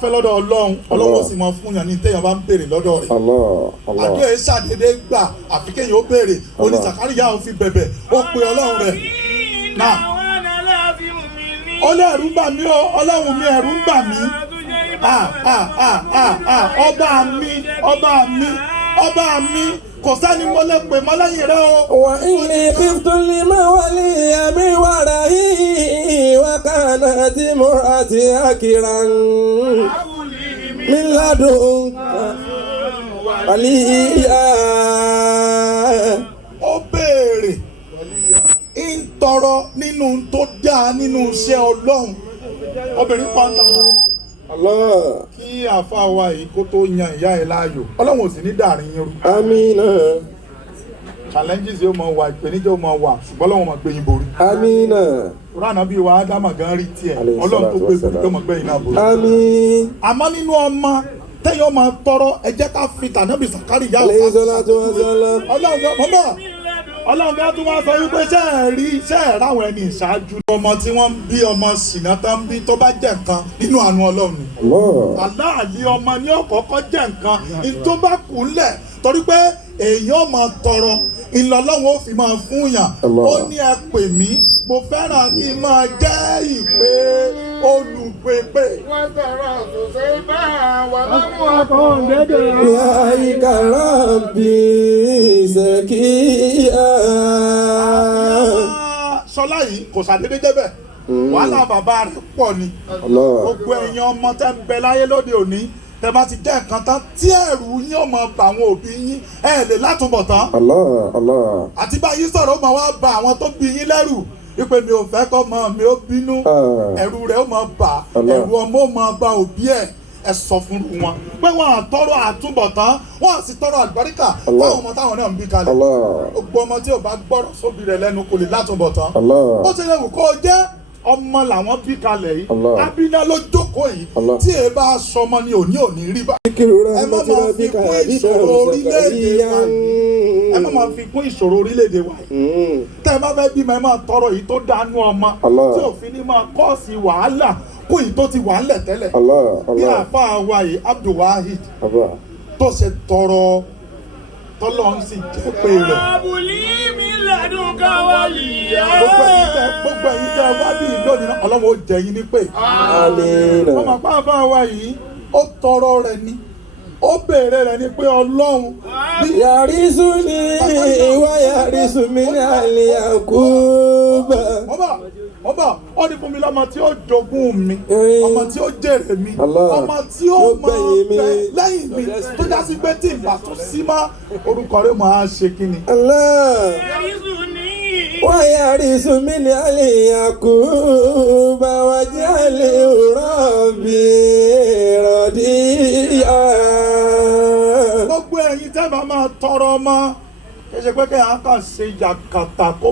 fẹ́ lọ́dọ̀ Ọlọ́run Ọlọ́run sì máa fún yàn ní téèyàn bá ń béèrè lọ́dọ̀ rẹ̀ àdúrà ẹ̀ ṣàdédé gbà àfi kéèyàn ó béèrè ó ní Sàkáríyà ó fi bẹ̀bẹ̀ ó pe Ọlọ́run rẹ̀ náà ó lé ẹ̀rù ń bà mí o Ọlọ́run mi ẹ̀rù ń bà mí ọba mi kò sẹ́ni mo lè pè mọ́ lẹ́yìn rẹ o. wà ilé fíftúlì máa wà ní ẹ̀mí wàrà yìí wà kàná tí mo àti àkìrà mi ládùn wàlíyà. ó béèrè ń tọrọ nínú tó dáa nínú iṣẹ́ Ọlọ́run obìnrin pàǹtà kí àfa wa yìí kó tó yan ìyá ẹ láàyò Ọlọ́run ò sì ní dàrin yín rú. Àmín. challenges yóò máa wà ìpèníjà yóò máa wà ṣùgbọ́n Ọlọ́run máa gbé yín borí. Àmín. ránà bíi wa ádámà gan rí tiẹ̀ Ọlọ́run tó gbé borí tó máa gbé yín náà borí. Àmín. àmọ́ nínú ọmọ tẹ́yọ̀ máa tọrọ ẹ jẹ́ ká fi tànábì Sàkáríyà Ọlọ́run bá tún wá sọ wípé ṣé ẹ̀ ráwọn ẹni ìṣáájú ọmọ tí wọ́n ń bí ọmọ ṣìnà tó ń bí tó bá jẹ́ nǹkan nínú àánú Ọlọ́run ni. aláàlí ọmọ ní ọ̀kọ̀ọ̀kọ̀ jẹ́ nǹkan ní tó bá kù ńlẹ̀ torí pé èèyàn máa tọrọ ìlọlọ́wọ́ ó fi máa fún yàn ó ní ẹ pè mí mo fẹ́ràn kí n máa jẹ́ ìpè olùpèpè. wọ́n sọ̀rọ̀ ṣòṣe bá wà lámú ọkàn dédé. láyìíká rábì ṣèkíyà. Ṣọlá yìí kò ṣàdédé débẹ̀ wàhálà bàbá rẹ̀ pọ̀ ni gbogbo ẹ̀yin ọmọ tẹ́ ń bẹ láyé lóde òní tẹ́ bá ti jẹ́ nǹkan tán tí ẹ̀rù yín ó máa bà àwọn òbí yín ẹ̀ lè látúbọ̀ tán àti báyìí sọ̀rọ̀ ó máa wá bà àwọn tó bí yín lẹ́rù wípé mi ò fẹ́ kọ́ mọ́ mi ó bínú ẹ̀rù rẹ̀ ó máa bà ẹ̀rù ọmọ ó máa bà òbí ẹ̀ ẹ sọ fún wọn pé wọn àtọrọ àtúbọ̀tán wọn àti tọrọ àlùbáríkà fáwọn ọmọ táwọn náà ń bí kalẹ̀ gbogbo ọmọ tí ò bá gbọ́rọ̀ sóbì rẹ̀ lẹ́nu kò lè látúbọ̀tán ó ti lè wù kó o jẹ́ ọmọ làwọn bí kalẹ̀ yìí abiná ló jókòó yìí tí èyí bá sọmọ ni òní rí bá ẹ má máa fi kún ìṣòro orílẹ̀-èdè wa yìí ẹ má máa fi kún ìṣòro orílẹ̀-èdè wa yìí tẹ́ ẹ bá fẹ́ bímọ ẹ máa tọrọ yìí tó dánú ọmọ tí òfin ní máa kọ́ọ̀sì wàhálà kún yìí tó ti wà ńlẹ̀ tẹ́lẹ̀ bí àáfàá wa yìí Abdulwahid tó ṣe tọrọ tọ́lọ́ ń sì jẹ́ pé rẹ̀. àbùlí mi lẹ́dùn káwálì yá. gbogbo ẹ̀yin tẹ́ wá bí lónìí náà Ọlọ́run ó jẹ yín ní pé. ọmọ pàápàá àwa yìí ó tọrọ rẹ̀ ni ó béèrè rẹ̀ ni pé Ọlọ́run. yàrísù ni ìwà yàrísù mi ní àlìyàkúbà. ọba ó ní fún mi lọ́mọ tí ó jogún mi ọmọ tí ó jèrè mi ọmọ tí ó máa bẹ lẹ́yìn mi tó já sí pé tí ìgbà tó sí má orúkọ rẹ̀ máa ṣe kí ni. wọ́n yàrísù mi ní àlìyàkúbà wájú àlè rọ́bì rọ̀díyà. gbogbo ẹ̀yin tẹ́ bá máa tọrọ ọmọ ẹ ṣe pé kẹ́hìn á kàn ṣe yàkàtà kó